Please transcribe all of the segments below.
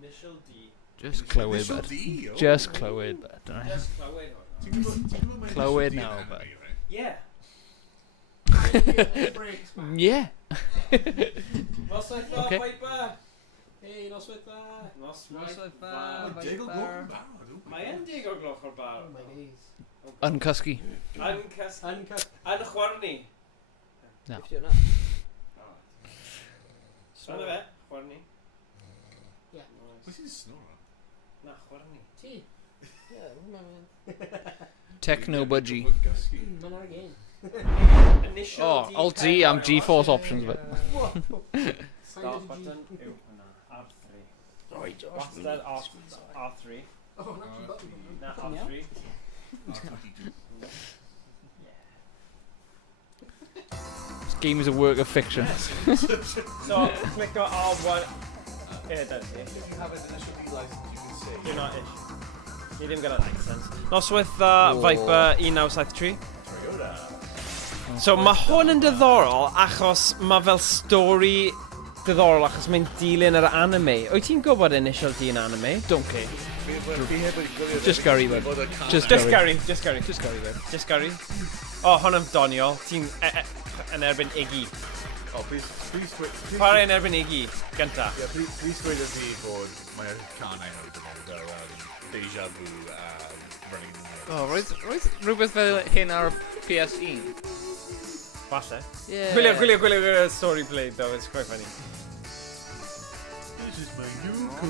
Initial D. Just clywed, bud. Just clywed, bud. Just clywed. Clywed now, bud. Yeah. Yeah. Noswaith Okay. Viper. Hey, noswaith dda. Noswaith Viper. Mae yn 10 o gloch o'r bar. Oh my days. Uncusky. YnChwarae. No. Fideo na. Rhan o fe, chwarni. Ie. Pwy sy'n snoro? Na, chwarni. Ti? Ie, hwnna'n... Techno budgie. Mae'n ar again. Initial Oh, D. Alt Z am G-force options, but Start button. Yw hwnna. R3. Oi, Josh. Wastad R3. Oh, not button. Na, R3. this game is a work of fiction. So, click on R1. Yeah, that's it. If you have an initial D license, you can say. You're not ish. Ni ddim gyda license. Noswaith Viper 1973. So mae hwn yn diddorol achos mae fel stori diddorol achos mae'n dilyn yr anime. Wyt ti'n gwybod initial D yn anime? Don't care. Just Gary, bud. Just Gary. Just Gary. Just Gary, bud. Just Gary. O, hwn yn doniol. Ti'n yn erbyn Iggy. Oh, please. Chwarae yn erbyn Iggy, gynta. Yeah, please gweud fi bod mae'r canau nhw dim ond fel deja vu running. Oh, roedd rhywbeth fel hyn ar PS1. Falle. Yeah. Gwylio story played though, it's quite funny. This is my new car.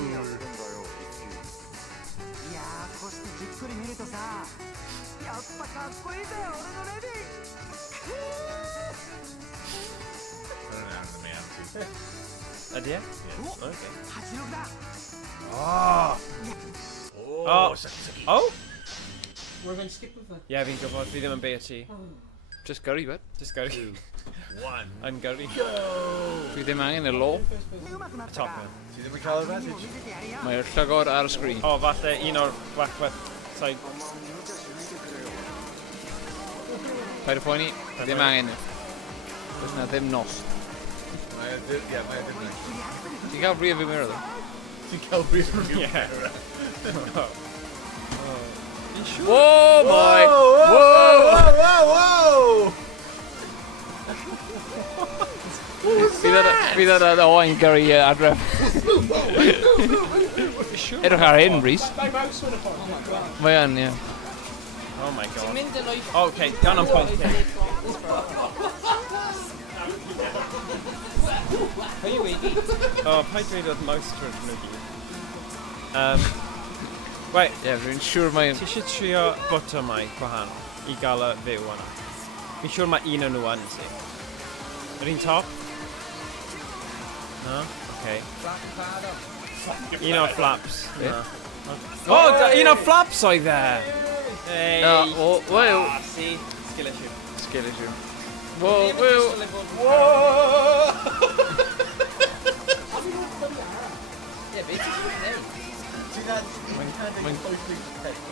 いやー、こうしてじっくり見るとさ、やっぱかっこいいぜ、俺のレディー。 I don't know, the man too. Ydy e? Yeah. Okay. 86だ。 Oh. Oh? We're going to skip with that. Ie, fi'n gwybod, fi ddim yn beio ti. Just Gary, bud. Just Gary. 2, 1. Yn Gary. Fi ddim angen y law. Top man. Ti ddim yn cael advantage? Mae'r llygod ar y sgrin. O, falle un o'r wachwedd side. Paid y poeni, ddim angen y. Does na ddim nos. Mae ddim yn. Ti'n cael brif i mirror, ddo? Ti'n cael brif yn Yeah. Whoa, my! Whoa! Bydd yna Owain Gary adref. Edrych ar hyn, Rhys. Mae yn, ie. Oh my god. Ti'n mynd yn o'i... Okay, down on point. Are you Iggy? Oh, paid dweud oedd mouse trwy'r ffynnu. Right, Ie, fi'n siŵr mae'n... ti eisiau trio botymau gwahanol i gael y fyw yna. Fi'n siŵr mae un o'n nhw yn, si. Yr un top? No? Okay. Un o'r flaps. Ie. No. Oh, un o'r flaps oedd e! Hey! Wel. Ah, see? Skill issue. Skill issue. Whoa, whoa. Ie, beth ti'n gwneud?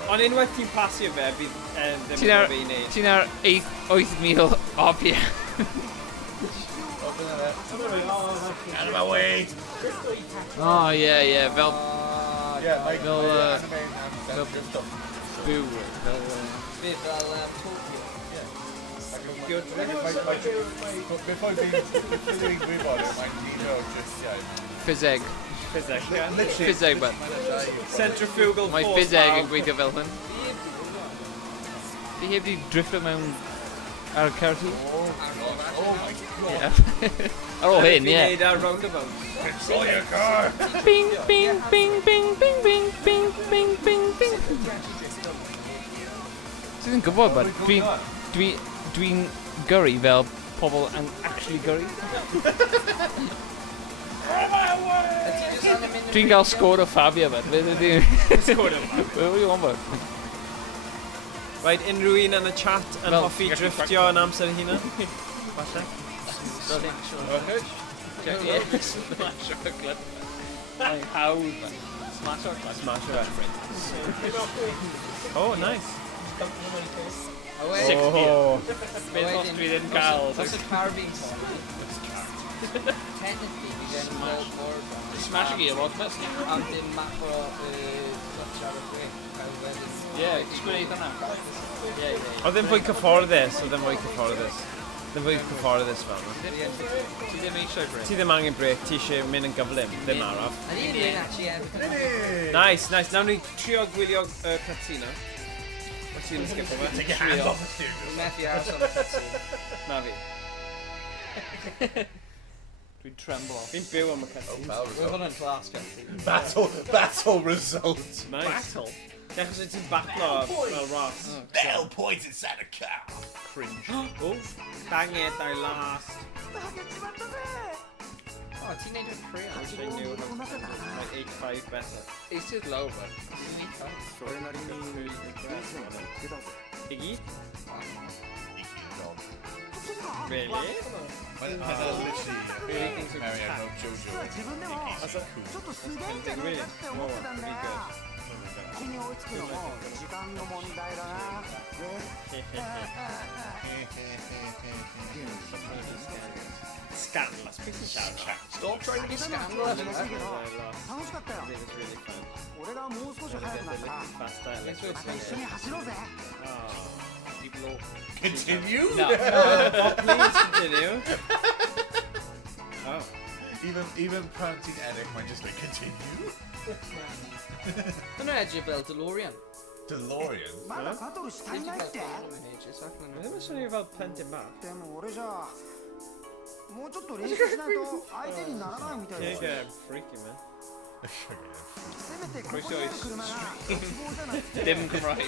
Ond unwaith ti'n pasio fe, bydd ddim yn Ti'n ar- gwybod i wneud. Ti'n ar 8,000 RPM. Out of my way! Oh, ie, fel... Yeah, like Fel, fel byw. Bydd fel Tokyo. Beth oedd fi'n gwybod yw, mae'n un o just, Ffiseg. Ffiseg, ie. Ffiseg, bud. Centrifugal Mae force ffiseg valve. yn gweithio fel hyn. Fi heb di drifto mewn ar y carty. Oh my god! Ar ôl hyn, Fi'n ie. neud ar roundabout. Control your car! Bing, bing, bing, bing, bing, bing, bing, bing, bing, bing. Ti'n gwybod, bud? Dwi'n gyrru fel pobl yn actually gyrru. Dwi'n cael sgôr o Fabio, bud. Sgôr o Fabio. What do you want, bud? Right, unrhyw un yn y chat yn Fel, hoffi driftio yn amser hunan? Falle? Smash chocolate. Mae'n hawdd, man. Smash chocolate. Smash reference. Oh, nice. 60. Beth os dwi ddim cael? Os y car fi'n torri? 10 technically, fi fe'n more Smash y gearbox, mas. am dim map o Dutch ar y gwe. Ie, jyst gwneud hwnna. Oedd ddim fwy cyfforddus, oedd ddim fwy cyfforddus. Ddim fwy cyfforddus fel yna. Ti ddim eisiau bryd. Ti ddim angen brec, ti eisiau mynd yn gyflym, ddim araf. A ni'n un actually hefyd. Nice, nice. Nawn ni trio gwylio cutscene. Wyt ti'n skip o fe? Take your hands off the steering wheel. Methu aros am y cutscene. Na fi. Dwi'n tremblo. Fi'n byw am y cutscene. Roedd hwnna'n class cutscene. Battle result. Nice. Battle? Ie, chos wyt ti'n batlo fel Ross. Battle points inside a car. Cringe. Oh, dang it, I lost. 負けちまったぜ O, ti'n neud o'r criw. I wish I knew how to do my 8-5 better. It's just low, but... それなりにレースが出たぜ Iggy? そっか Really? When I literally Really thinks we Mario can helped Jojo. 自分でもちょっとすげえんじゃねえかって思ってたんだよ君に追いつくのも時間の問題だな Scandalous. Piece of shout. Stop trying to be scandalous. 楽しかったよ It was really fun. 俺がもう少し速くなったら Faster. Let's go. また一緒に走ろうぜ Continue? No. Please continue. Oh. Even Prompting Edit might just like continue. Dyna edrych fel DeLorean. DeLorean? まだサトルしたいないって Ddim yn swnio fel plentyn bach. でも俺じゃもうちょっと練習しないと相手にならないみたいだ Yeah, し get freaky, man. せめてここにある車が希望じゃなくて Dim Cymraeg.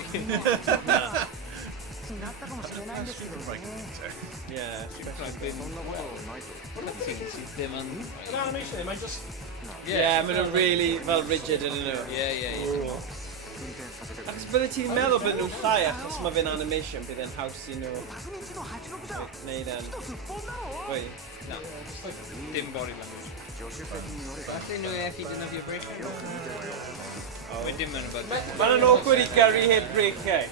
になったかもしれないんですけどね Yeah. そんなことないと Sydd ddim yn... Yeah, maen nhw'n really fel rigid ydyn nhw. Ie, ie, ie. 運転させてくれ Achos bydde ti'n meddwl bod nhw'n llai achos mae fe'n animation bydd e'n haws i nhw 100日の86じゃ wneud yn... 人すっぽんだろ Wy, na. Dim body language. 助手席に乗れば Falle nhw effi dyn nhw break. よく見てろよ Mae'n dim yn yfed. Maen nhw'n awkward i gyrru heb breakau.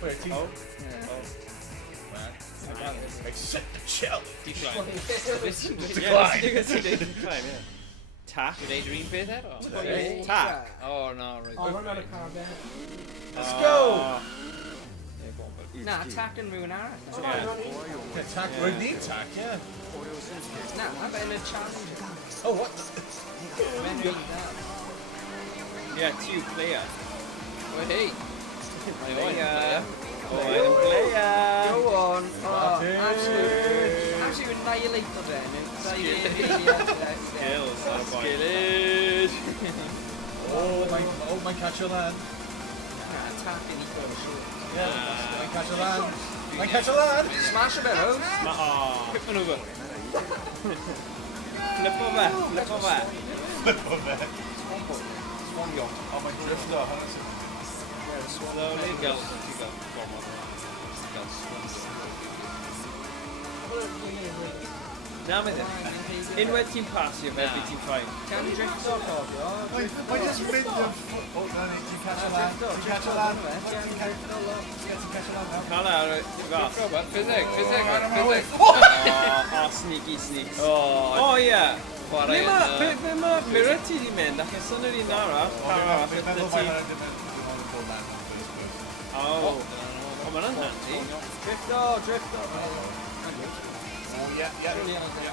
Wait, team. Oh. Accept the challenge. Decline. Decline. Decline, yeah. Tack. Dwi'n neud yr un peth ero? Tack. Oh, no, right. Let's go! Na, attack yn rhywun arall. Yeah. Attack, we need attack, yeah. Na, fe'n y challenge. Oh, what? Fe'n rhywun da. Yeah, two player. Oh, hey. Player. Owain yn player. Go on. Oh, absolute annihilator then. Skills. Skillage. Oh, my catch a land. Attack yn equal to shoot. Yeah, my catch a land. My catch a land. Smash a bit, Rose. Pip yn over. Flip o fe. Flip o fe. Flip of it. Sfonio. Oh, my drifter. Slowly. Gael. Ti gael. Gomod. Gael. Na, mae ddim. Unwaith ti'n pasio fe, bydd ti'n ffain. Can you drift off of you? Wait, just mid the... Oh, no, do you catch a land? Do you catch a land? Do you catch a land now? Cael ar y fath. Robert, ffysig. Ffysig. O, sneaky sneaks. Oh, O, ie. chwarae Be mae Mirror ti di mynd, achos yn yr un arall, car arall, ydych ti... O, o, mae'n handi. Drifto. Oh, yeah.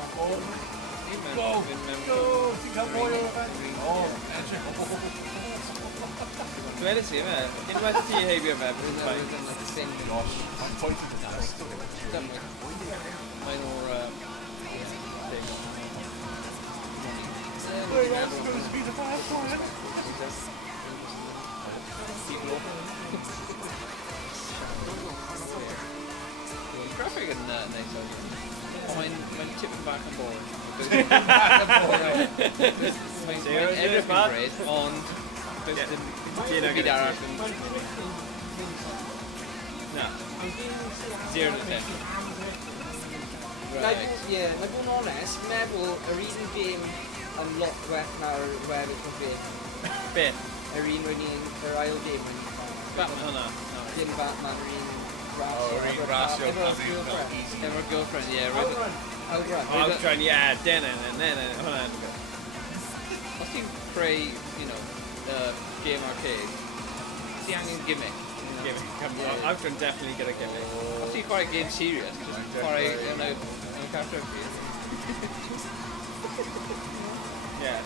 Oh, Go. go. Ti'n cael mwy o'r event? Oh, edrych. Dwi'n ti fe, unwaith ti heibio fe, bydd yn ffain. Gosh, I'm pointing to that. Mae'n o'r... Wait, that's supposed to be the fast one. Graphic yn neis o. Mae'n tipyn bach yn boring. Mae'n edrych yn gred, ond... Ti'n Byd arall yn... Na. 0 to 10. Like, yeah, like being honest, meddwl, yr un game yn lot well na'r weddill o fe. Beth? Yr un wy'n yr ail game wy'n Batman hwnna. Dim Batman, yr un Rasio. Oh, yr un Rasio. Efo'r girlfriend. Efo'r girlfriend, yeah, right. Outrun. Outrun, yeah. Hwnna yn good. Os ti'n creu, game arcade, ti angen gimmick. Outrun definitely gyda gimmick. Os ti'n chwarae game serious, just chwarae yn y cartref fi. Yeah,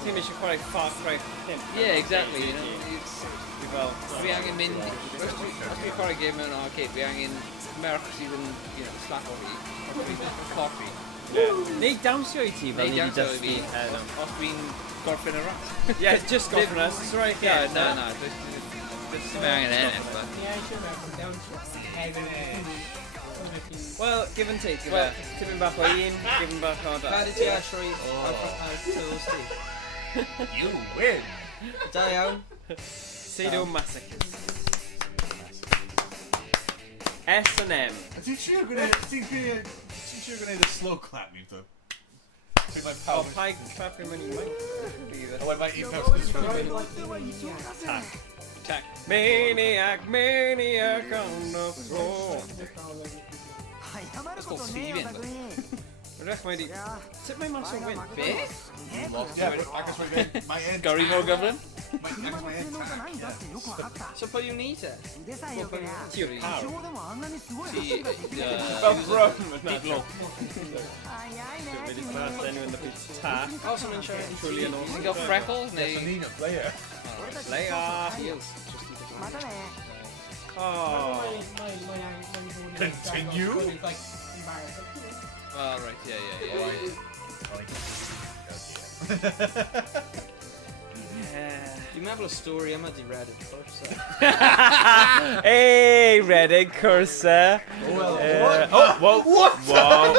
ti'n eisiau chwarae Far Cry 5. Yeah, exactly. Fel, Fi angen mynd... Os ti'n chwarae game yn arcade, fi angen merch sydd yn, slapio fi. Coffee. neu dawnsio i ti fel ni wedi dawnsio i dysgu. fi. Os dwi'n gorffen y rat. Yeah, just gorffen us. It's right, yeah. No. Fi angen ennill, but... Well, give and take. Tipyn bach o un, tipyn bach o da. Pa di ti a troi ar tylos ti? You win! Da iawn. Pseudo masochist. S&M. Ti'n siŵr gwneud y slow clap ni, to? Dwi'n mae'n O, pawb... pa'i clapio mewn i mic. O, mae'n un pawb sy'n Tac. Tac. Maniac on the floor. Ysgol Stephen. Rech, mae di... Sut mae mas o wyn? Beth? Yeah, agos mae'n end. Gary mor gyflym? Agos mae'n end tac, yeah. So pa yw ni te? Theory. Fel bron. Diblo. Fe di ffath enw yn y byd tac. Os yn siarad. Truly yn Ti'n cael freckles neu... Yn un o player. Leia. Oh. Continue? Oh, right, yeah. Dwi'n meddwl y stori yma di Reddit first. Hey, Reddit cursor. What? Wow.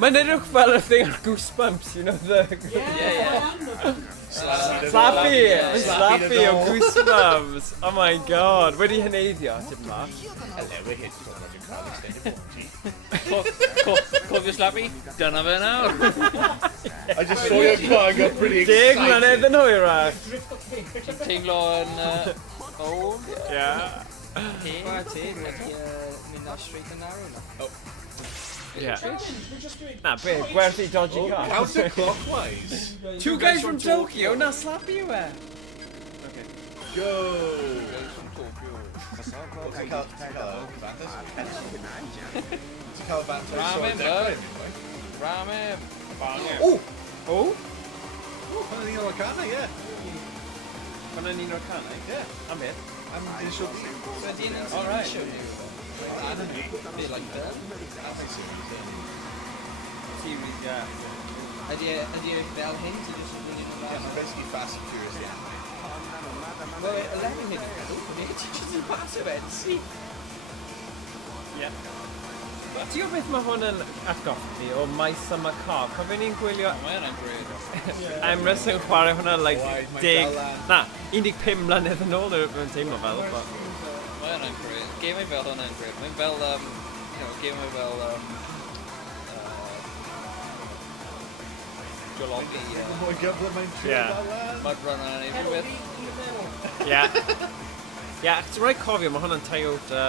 Mae'n edrych fel y thing ar Goosebumps, you know the... Yeah. Slappy o Goosebumps. Oh my god. Wedi hyneiddio, tipyn bach. Hello, we're here to talk about your crowd extended warranty. Cofio Slappy? Dyna fe nawr. I just saw your car and got pretty excited. 10 mlynedd yn hwyrach. Ti'n teimlo yn... old? Yeah. Chwarae ti, mynd ar straight and narrow na. Yeah. Na, be, gwerthu dodgy car. Counterclockwise. Two guys from Tokyo, na slappy yw e. Go! Ramyn, Oh! Oh? Hwnna'n un o'r canau, ie. Hwnna'n un o'r canau? Ie. Am beth? Am dyn siw di. So di yna'n Alright. show ni? Be like that? Series, yeah. Ydy e fel hyn? Ti jyst yn mynd i'n Yeah, so basically Fast and Furious, yeah. Wel, 11 hyn yn meddwl. Ti jyst yn pasio fe, ti? Yeah. Ti o beth mae hwn yn atgoffa fi o maes am y car? Cofio ni'n gwylio... Mae yna'n gred. Emrys yn chwarae hwnna, like, Owain, mae 10... Galan. Na, 15 mlynedd yn ôl, dwi'n teimlo fel, but... Mae yna'n gred. Game ei fel hwnna'n gred. Mae'n fel, game ei fel, Jologi, Mae'n gyfle mae'n trio Yeah. Galan. Mud Run a'n ei rhywbeth. Yeah. Yeah, ti'n rhaid cofio, mae hwnna'n Toyota...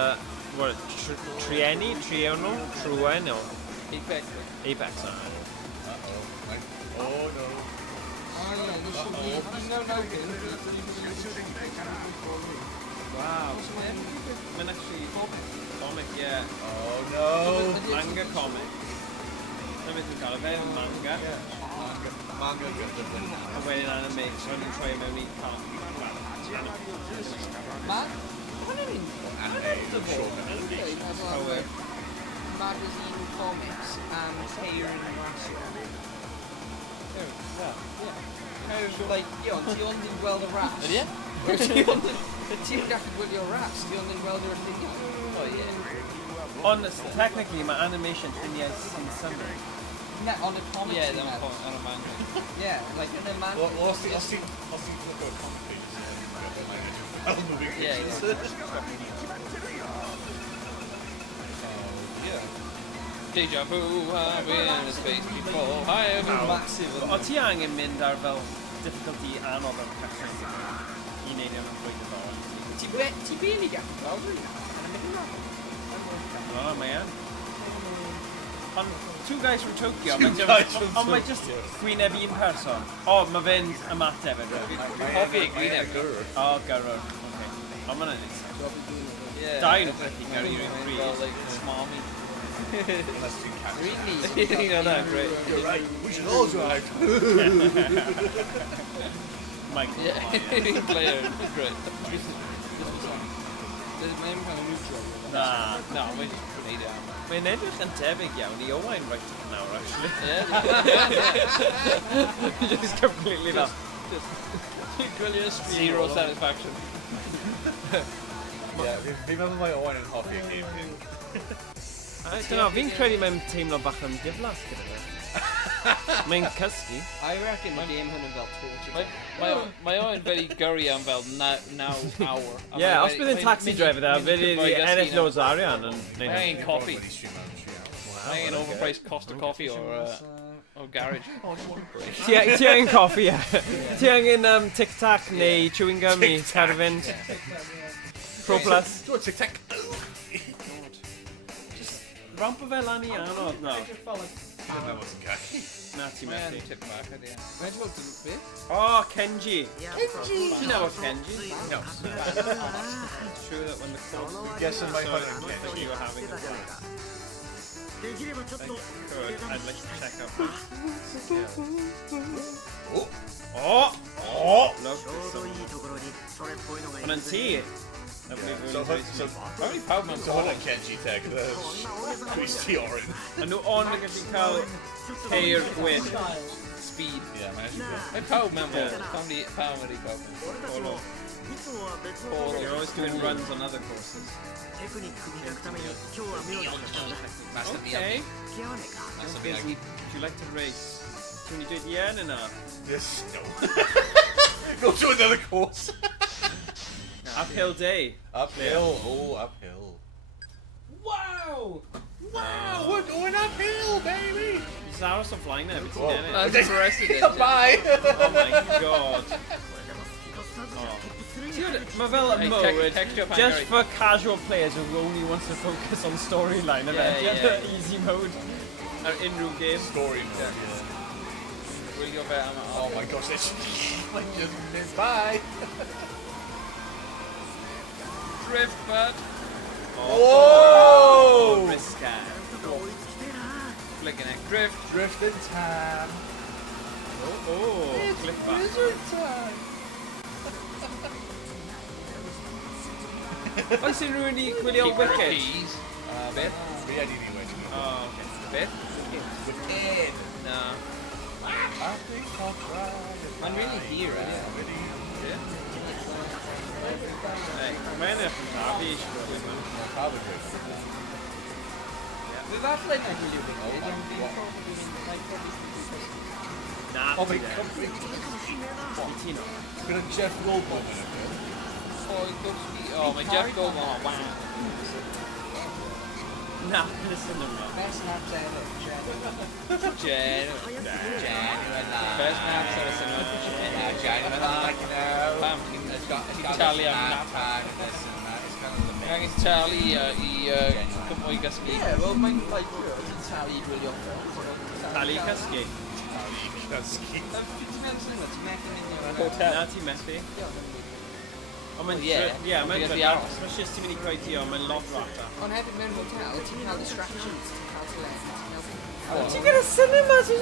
Trienni? Triono? Truen? O... Apex. Apex, o. Oh no. Wow. Mae'n actually comic, yeah. Oh no. Manga comic. Dyna beth yn cael, fe yn manga. Manga gyda. A wedyn animation, o'n i'n troi mewn i car. Magazine comics am Hayr and Rasio. Like, ti ond yn gweld y raps. Ydy e? Ti'n gallu gwylio raps, ti ond yn gweld yr lluniau. O ie. Ond, technically, mae animation lluniau sy'n symud. Ne, ond y comics Ie, ti'n ddim meddwl. yn y manga. Yeah, like yn y man... Os ti'n look o'r comic pages, mae'n moving Ie, pictures. Deja vu, I've been in space before. Hi, everyone. Massive. O ti angen mynd ar fel difficulty anodd ar pethau i neud yn fwy gyfol. Ti ben i gafel? O, mae an. Ond two guys from Tokyo, ond mae just Tokyo. gwyneb un person. O, mae fe'n ymateb yn rhaid. Hoffi gwyneb gyrr. O, gyrwyr. Okay. O, mae'n neis. Yeah. Dain ydych chi gyrru yw'n Well, bryd. like, smarmy. Unless you catch it. Really? You know that, great. You're right. We should all drive. Michael. Yeah, player. Great. This was on. There's my own kind of neutral. Na. No, we're just putting it down. Mae'n edrych yn tebyg iawn i Owain right nawr, actually. Yeah. Just completely that. Gwylio zero satisfaction. Yeah, fi'n meddwl mae Owain yn hoffi y game hyn. Dyna, fi'n credu mae'n teimlo bach yn diflas gyda fe. Mae'n cysgu. I reckon the game hwn yn fel torture. Mae o'n very gyrru am fel now hour. Ie, os bydd yn taxi driver da, fydd i ennill loads o arian yn neud Mae angen coffi. Wedi streamo yn trio. Mae angen overpriced Costa coffee or garage. Ti angen coffi, ie. Ti angen Tic Tac neu chewing gum i cer fynd. Pro Plus. Dwi'n tic-tac. Ramp o fe lan i anodd, no. Dwi'n meddwl sy'n gallu. Na, ti Mae methu. o'n tip back ydy. Mae'n gweld dim beth? O, Kenji. Kenji! You know what Kenji? No. It's true that when the course Guessing my started, husband that you were having a break. Good, I'd like to check out that. Oh! Oh! Oh! Look, hwn yn ti. So, How many pound man so hwnna Kenji teg. Chris T. Oren. A nhw on yn gallu cael ceir gwyn. speed? Yeah, mae'n actually good. Mae pawb mewn Yeah. bod. Pawb wedi pawb. You're always doing runs on other courses. Master Okay. Master Would you like to race? Can you do it yen and Yes. No. Go to another course. uphill day? Uphill. Oh, uphill. Wow! Wow, we're going uphill, baby. He's aros o flaen e, beth Whoa. ti'n I'm ennill? interested in Bye. Oh my god. Mae fel a mode just for casual players who only wants to focus on storyline. Yeah. Easy mode. Ar unrhyw game. Story mode. Yeah. Will you go back? Oh my gosh, this like just missed. Bye. Drift, bud. Whoa! Riska. Flicking it. Drift. Drifting time. Oh, clip back. Blizzard time. Oes yn rhywun i gwylio Wicked? Keys. Beth? Fi wedi ni wedi. Oh, okay. Beth? Wicked. No. Mae'n really hir, eh? Mae'n eich yn tafi eisiau gwylio hwn. Fe falle na gwylio Wicked, ond fi'n probably Na, Oh ti my de. god. Ti no. Gyda Jeff Goldblum yn y ffilm. Oh, my Jeff Goldblum. Oh, wow. Na, listen yma. best naps ever, Jen. Jen. First naps ever seen of Jen. Pam, ti'n talu am nap. Angen talu i gymwy gysgu. Yeah, well, mae'n like, ti'n talu gwylio ffilms. Tali cysgu. Cysgu. Ti'n meddwl sy'n ti'n methu mynd i'r Hotel. Na, ti methu. Ond mae'n... Ie, Ie, mae'n ti'n good. gallu aros. Mae'n just ti'n mynd i creu ti, ond mae'n lot rata. Ond hefyd mewn hotel, ti'n cael distractions, ti'n cael teledu, Ti'n gyda cinema, ti'n...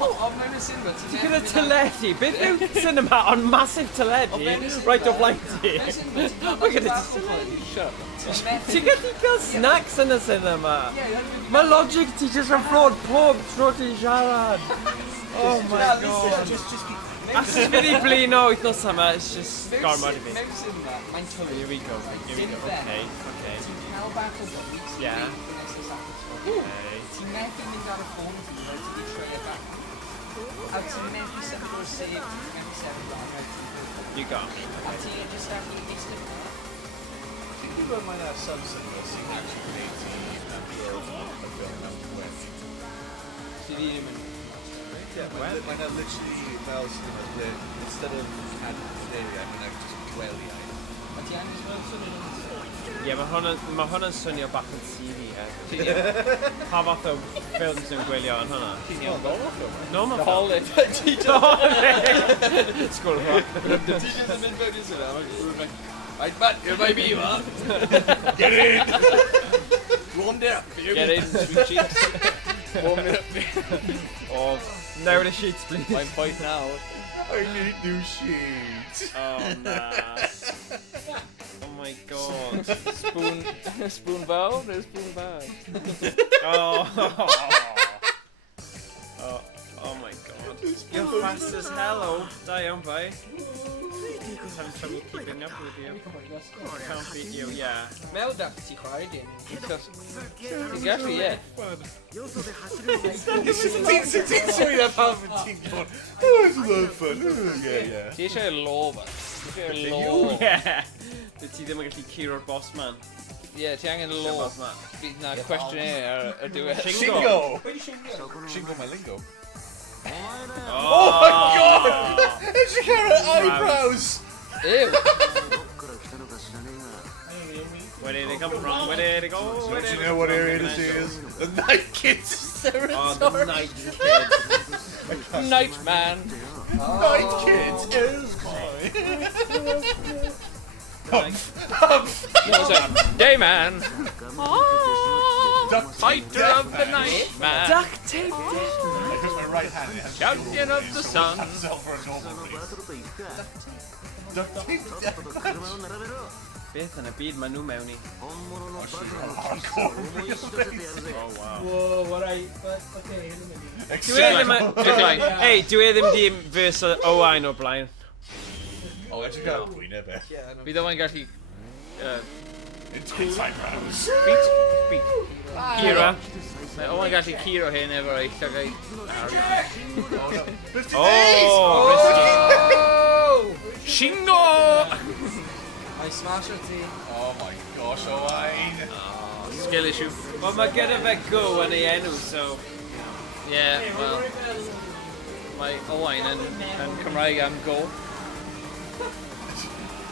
ond mewn y cinema, Ti'n gyda teledu? Beth yw cinema ond massive teledu? Right o blaen ti? Mae gyda ti teledu. Ti'n gallu cael snacks yn y cinema? Mae logic ti jyst yn ffrod pob tro ti'n siarad. Oh my god. Achos fydd i blino wythnos yma, it's just gormod i fi. Mewn cinema, mae'n tywydd. Here we go, here we go. Okay, okay. Ti'n cael bach o bwyd, Yeah. Okay. ti'n methu mynd ar y ffôn ti, rhaid ti di troi e back. A ti'n methu sefyll o'r sef, ti'n methu sefyll o'r rhaid ti'n You got me. A ti'n just gallu eistedd yma. Ti'n gwybod mae yna subcinema sy'n actually gwneud ti am ffilm am gweddi? Sydd i ddim yn... Mae yna literally fel cinema lle, instead of stereo, mae yna just gweliau. A ti angen gweld swnio yn Ie, mae hwnna'n swnio bach yn TV, Pa fath o ffilms yn gwylio yn hwnna? Ti'n iawn ddol o ffilm? No, mae'n Holly. Sgwrs o. Ti jyst yn mynd fewn i'n syna. Right, Matt, you're my beaver. Get in! Warmed it up. Get in, sweet cheeks. Warmed it up. Oh, newid y sheets, please. I'm fight now. I need new sheets. Oh, nah. Oh my god. Spoon bow? No spoon bow. Oh. Oh my god. You're fast as hell, oh. Da iawn, bye. I'm having trouble keeping up with you. Can't beat you, yeah. Mel da ti chwarae dim. Ti'n gallu, ie. Ti'n swydd am pam yn ti'n bod. Oh, it's a lot of fun. Yeah. Ti eisiau law, ba? Ti eisiau law. Yeah. Did ti ddim yn gallu curo'r boss man? Ie, ti angen law. Bydd na questionnaire ar diwedd. Shingo! Shingo my lingo. Oh my god! YnChwarae eyebrows! Ew. Where did it come from? Where did it go? Where Do did you it know come what from? area this is? The Night Kids territory! Oh, the Night Kids. Night man. Night Kids is mine! Day man. Duct Fighter of the night man. Duct tape. I put my right hand in. Champion of the sun. For a normal place. Duct tape Beth yn y byd maen nhw mewn i. hardcore. Oh wow. Whoa, what but okay, Dwi e ddim yn... Hey, dwi e ddim di verse Owain o blaen. Oh, let's go. We never. Bydd Owain gallu... It's eyebrows. Beat. Kira. Mae Owain gallu curo hyn efo'r ei llygau. Oh! Shingo! I smash your team. Oh my gosh, Owain. Skill issue. Wel, mae gyda fe go yn ei enw, so... Yeah, well... Mae Owain yn Cymraeg am go.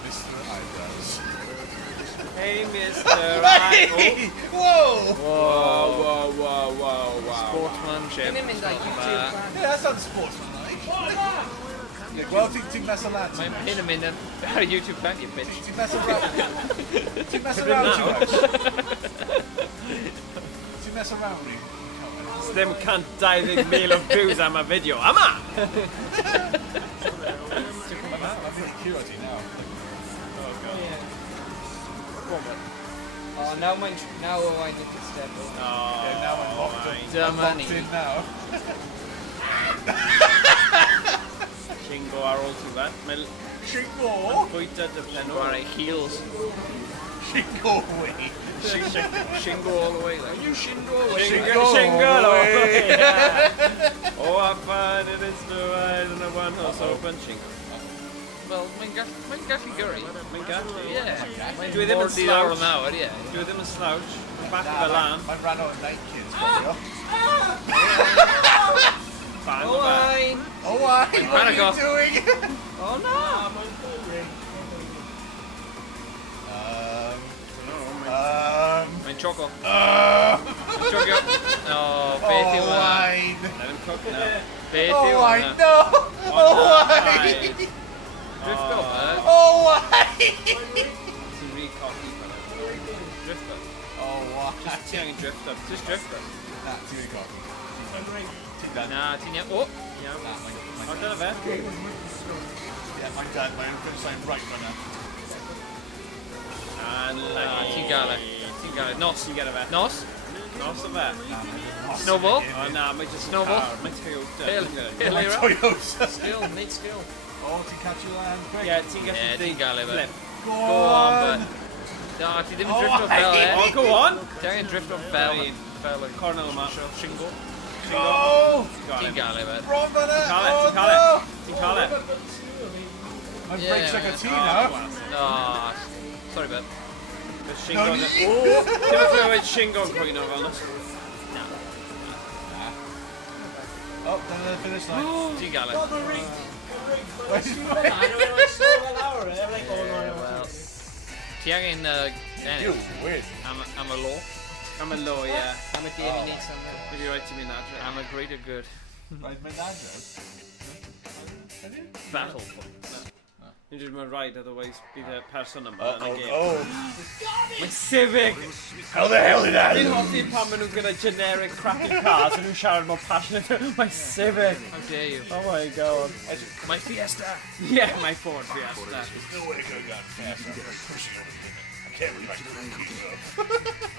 Mr. Eyebrows. Hey, Mr. I... Whoa! Sportsmanship. Yeah, that sounds sportsmanlike. Wel, ti'n mes o lan. Mae'n hyn yn mynd ar YouTube fan, you bitch. Ti'n mes around too much. Ti'n mes around me. Ddim 120,000 o views am y fideo yma! I'm really curious now. Oh, now Owain did the step. Yeah, now I'm locked in. Dyma Locked ni. in now. Shingo ar ôl ti fan. Mae'n Shingo! bwyta dy plenw. Chwarae heels. Shingo away. Shingo all the way. Like, you Shingo away. Shingo! Oh, I find it is the eyes and the one horse open Shingo. Wel, mae'n gallu gyrru. Mae'n gallu? Yeah. Dwi ddim yn slouch. Nawr, ie. Dwi ddim yn slouch. Mae'n bach fel lan. Mae'n rhan o'r Night Kids, gofio. Fan o fe. Owain! Owain, what are you Paragon. doing? Oh no! Mae'n choco. Mae'n choco. Oh, beth yw hwnna? Owain. Let him cook now. Beth yw Owain, hwnna? no! Owain! Drift off, Owain! Ti'n really cocky for that. Drift up. Owain. Just ti angen drift up. Just drift up. Na, ti'n really cocky. Ti'n done. Na, ti'n iawn. O! Iawn. Na, O, dyna fe. yeah, mae'n done. Mae'n finish right runner. And Na, ti'n gael e. Ti'n gael e. Nos. Ti'n gyda fe. Nos? Nos o fe. Snowball? O na, mae just Snowball? Mae'n Toyota. Hill. Hill Mae'n eira. Toyota. Skill, mate, skill. Oh, ti'n catch your land. Quick. Ie, ti'n gallu Ie, ti'n gael e fe. flip. Go Go on, on. bud. Na, ti ddim yn drift off fel e. Oh, go on! Ti angen drift off fel e. Fel e. Cornel yma. Shingo. Go! Ti'n gael e fe. Wrong runner. Ti'n cael e, Oh, ti'n cael e. no. Ti'n cael e. My Yeah, brakes like a yeah. T now. Oh, sorry, bud. Mae Shingo... No, Ti'n meddwl clywed Shingo'n cwyno fel yna? Oh, done the finish line. Ti'n gael e. Well, Ti angen You win. am y law. Am y lo, ie. Am y game I neud am Dwi di roi ti mynd adre. Am y greater good. Right, mynd adre. Battle points. Ni'n dweud mae'n rhaid, otherwise bydd y person yma yn y Oh, game. oh. Mae'n civic! How the hell did that? Fi'n hoffi pan maen nhw gyda generic crappy cars and nhw'n siarad mor passionate. Mae'n civic! How dare you? Oh my god. My Fiesta! Yeah, my Ford Fiesta. There's no way it could have gone faster. I'm just pushing everything. I can't believe I screwed this up.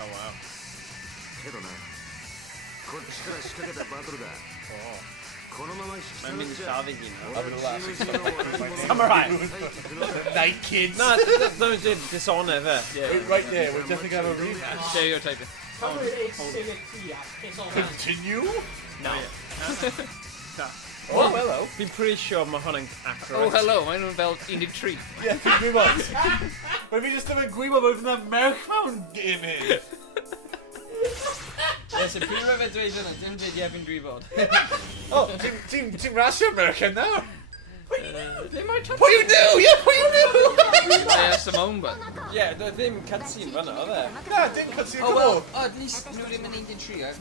Oh wow. けどなこっちから仕掛けたバトルだこのまま Mae'n mynd i lladd ei hun. I'm gonna laugh. Samurai! Night kids. Na, don't did dishonor fe. Right there, we've definitely got a rematch. Stereotyping. Continue? No. Oh, hello. Fi'n pretty sure mae hwn yn accurate. Oh, hello, maen nhw'n fel 13. Yeah, fi'n gwybod. Mae fi just ddim yn gwybod bod yna merch mewn game hyn. Yes, y prif fe dweud yna, dim dweud ie fi'n gwybod. Oh, ti'n rasio merch yn nawr? Dim o'r What you do? Yeah, what you do? Ie, Simone, but... Ie, doedd ddim cutscene fan'na, oedd e? Na, dim cutscene Oh, o well, gwbl. at least nhw ddim yn 1 yn 3,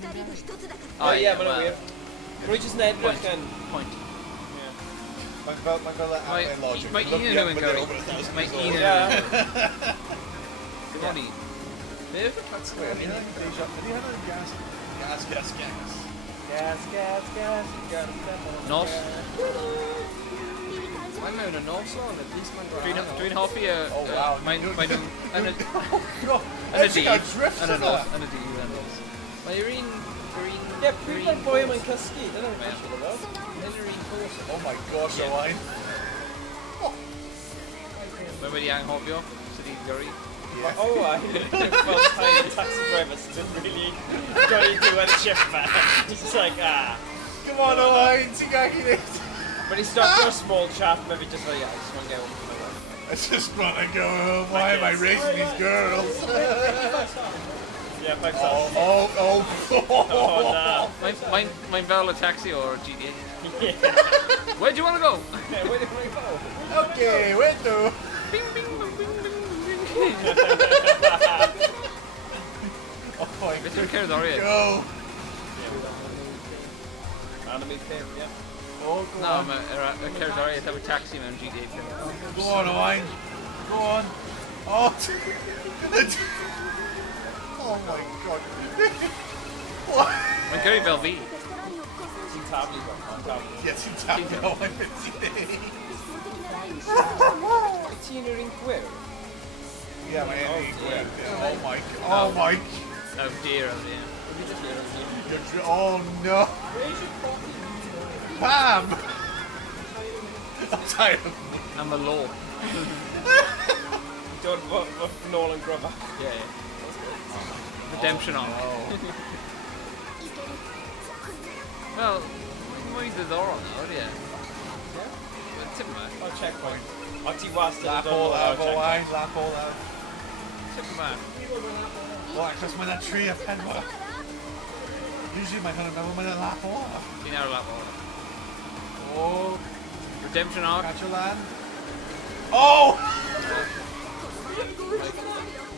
O ie, mae'n wir. Rwy jyst yn edrych yn... Point. Mae'n fel anime logic. Mae un yn nhw yn gyrru. Mae un yn nhw. Dim ond un. Be yw'r cutscene? Ydy hynny'n gas? Gas, gas, gas. Gas, gas, gas, you gotta step on Nos. Mae'n mewn y nos o'n, at least mae'n Dwi'n hoffi y... Oh, wow. Mae nhw... Yn y Actually dydd. got drifts Yn y in nos. that. Yn y dydd. Yn y nos. Mae'r un... Ie, pryd mae'r boi yma'n cysgu, dyna mae'n cysgu ddo. Yn yr un cwrs. Oh my gosh, Owain. Mae wedi anghofio sydd i'n gyrru. Owain, fel tiny taxi driver sydd yn really going to diwedd shift fe. He's just like, ah. Come on, Owain, ti'n gallu neud. When he stopped for a small chat, maybe just like, yeah, I just want to get home to my work. I just wanna go home. Why am I racing these girls? Yeah, 5 stars. Oh, no. Mae'n fel y taxi o'r GTA. Yeah. Where do you want to go? Yeah, where did we go? Okay, where to? Bing, bing, bing, bing, bing. Oh my Beth yw'r cerddoriaid? go. Anime film, yeah. Oh, go No, on. y cerddoriaid efo taxi mewn GTA. Go on, Owain. Go on. Oh, oh my god. What? Mae'n gyrru fel fi. Ti'n tablu fo, mae'n tablu. Yeah, ti'n tapio Owain today. Ti'n yr un gwyr? Yeah, my enemy quit. Oh my god. Oh my. Oh dear, oh dear. Oh no. Pam! I'm tired of Am y law. Dod fo nôl yn gryfa. Yeah. Redemption arc. Wel, mwy ddiddorol nawr, ie. Tip yma. Oh, checkpoint. O ti wastad lap all out, Owain, lap all out. Tip yma. Well, achos mae'n tri a penwa. Usually mae hwnna'n meddwl mae'n lap all out. Fi'n ar y lap o'r. Oh, Redemption arc. catch a land. Oh!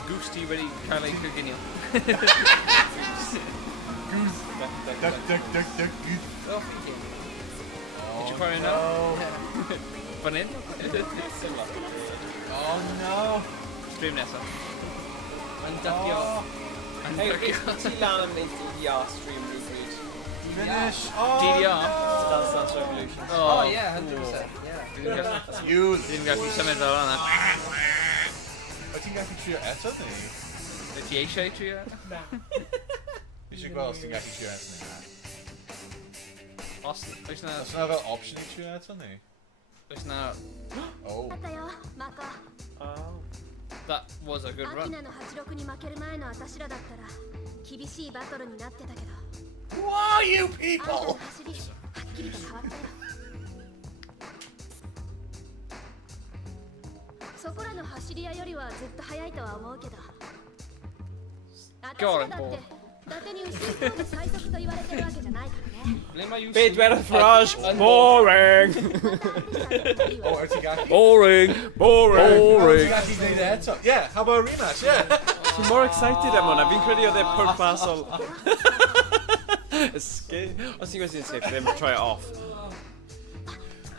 Goose ti wedi cael ei coginio. Goose. Duck, duck, duck, duck, goose. Oh, fi'n cyn. Oh, Did you chwarae no. Fan hyn? Oh no. Stream nesaf. Mae'n dybio. Oh, Hey, ti lan yn mynd i stream rhywbryd. finish. Oh, DDR. no. Dance Dance Revolution. Oh, yeah, 100%. Yeah. You. Ddim gallu symud fel hwnna. Wyt ti'n gallu trio eto ni? Wyt ti eisiau trio? Fi eisiau gweld os ti'n gallu trio eto ni. Os oes na... Os yna fel option i trio eto ni? Oes na... Oh. Oh. That was a good run. Who are you people? そこらの走り屋よりはずっと速いとは思うけど。 Go on, Paul. Ble mae you Bedwer y ffraj. Boring. Oh, Arcêd. Boring. Boring. Arcêd neud e eto. Yeah, how about a rematch? Yeah. Ti'n more excited am hwnna. Fi'n credu oedd e pwrpasol. Os ti'n gwestiwn escape, ddim try it off.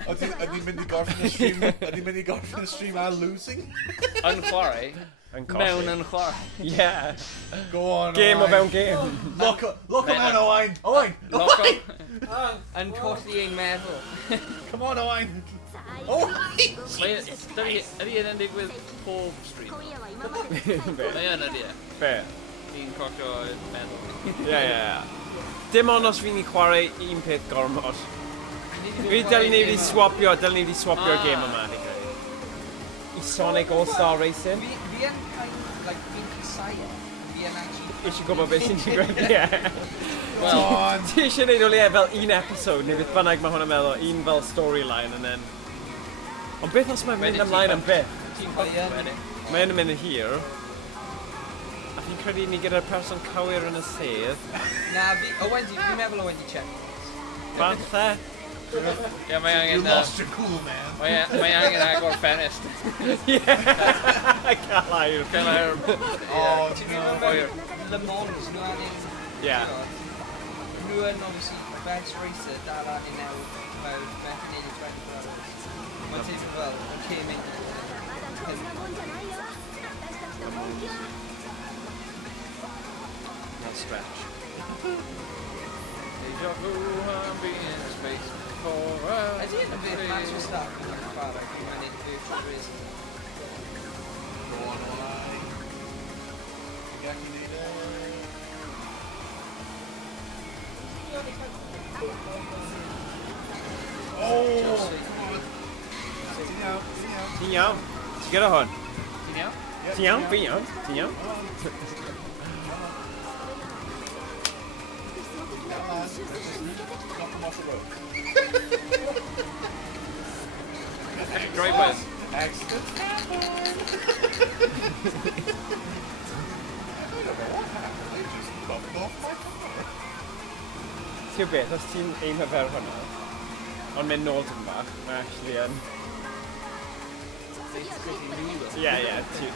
Ydy'n mynd i gorffen y stream? Ydy'n mynd i gorffen y stream a losing? YnChwarae? Mewn YnChwarae? Yeah. Go on, Game o Owain. fewn game. Look on, Owain. Owain. Owain. Yn colli ein meddwl. Come on, Owain. Owain. Ydy yn digwydd pob stream? Mae yn ydy e? Be? Fi'n colli ein meddwl. Yeah. Dim ond os fi'n i chwarae un peth gormod. Fi dylen ni wedi swapio'r game yma, ni credu. I Sonic All-Star Racing. Fi yn fi'n casau e. Fi yn actually... Eisiau gwybod beth sy'n digwydd, ie. Well, Ti eisiau gwneud o leia fel un episode, neu beth bynnag mae hwnna'n meddwl, un fel storyline, and then... Ond beth os mae'n mynd ymlaen am beth? Mae'n mynd yn hir. A fi'n credu ni gyda'r person cywir yn y sedd. Na, fi'n meddwl Owain di check. Falle? Ie, mae you angen... lost your cool, man. Mae angen agor ffenest. Ie! Cael air. Cael air. Oh, no. Le Mans, nhw angen... Ie. Nhw yn, obviously, bench racer, dal angen newid mewn bench yn 24 hours. Mae'n teimlo fel, yn came in. No stretch. Deja vu, I'm being in space before Ydy yn y beth match o staff yn chwarae, fi'n mynd i'n virtual racing. Go on, Owain. You got me there. Oh! Ti'n iawn? Ti'n gyda hwn? Ti'n iawn? Ti'n iawn? Fi'n iawn? Ti'n iawn? Knock him off the road. Great whiz. Excellent. I just bumped off my car. Ti'n beth, os ti'n ein hyfer hwnna, ond mynd nôl ti'n bach, mae actually yn... Ie, ti'n...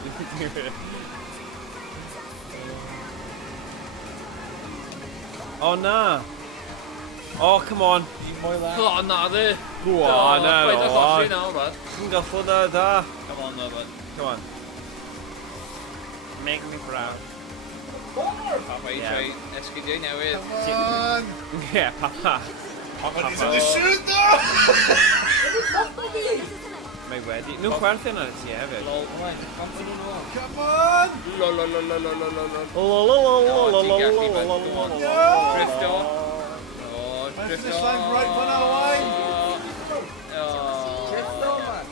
Oh na! Oh, come on! Oh, na di! Go on, Paid â colli on! nawr, bud. Ti'n gallu na da! Come on, no, bud. Come on. Make me proud. Papa i Ie. troi esgidiau newydd. Come on! Ie, papa. Papa needs in the shoot, though! Mae wedi... Nhw'n chwerthu yna ti hefyd. Lol. Come on! Drifto. Oh, My drifto. finish line right one out, Owain.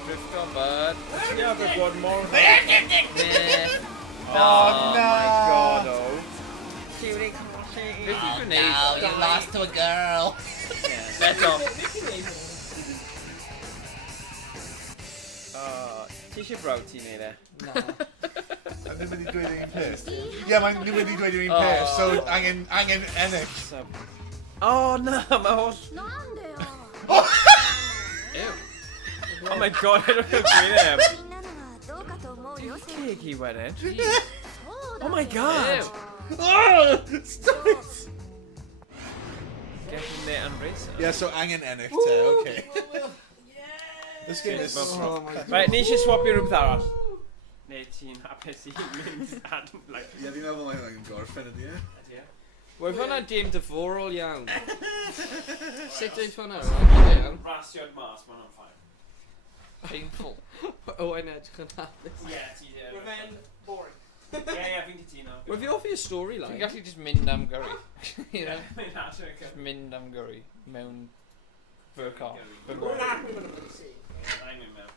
Drifto, bud. Ti'n iawn fe gwod mor... Oh, no! my god, oh. Beth i gwneud? You lost to a girl. Eto. Ti eisiau brawd ti'n neud e? Na. A ddim wedi dweud un peth. Ie, mae'n ddim wedi dweud un peth, so angen ennill. Oh na, mae holl... Ew. Oh my god, I don't know gwyn Cig i wedyn. Oh my god! Ew. Oh! Stop it! Getting there and racing. Yeah, so angen ennill te, okay. This game is... Right, ni eisiau swapio rhywbeth arall. Neu ti'n hapus i mynd ad... like... Ie, fi'n meddwl mae'n angen gorffen ydi e? Ydy e? Wel, fan'na dim diforol iawn. Sut oedd fan'na? Rasio'r mas, ma'n on fire. Painful. Owain edrych yn hapus. Ie, ti di... Remain boring. Ie, fi'n cytuno. Wel, fi offi y storyline. Fi'n gallu just mynd am gyrru. You know? Mae'n actually Just mynd am gyrru mewn fur car. We're not going to see. I'm in mewn.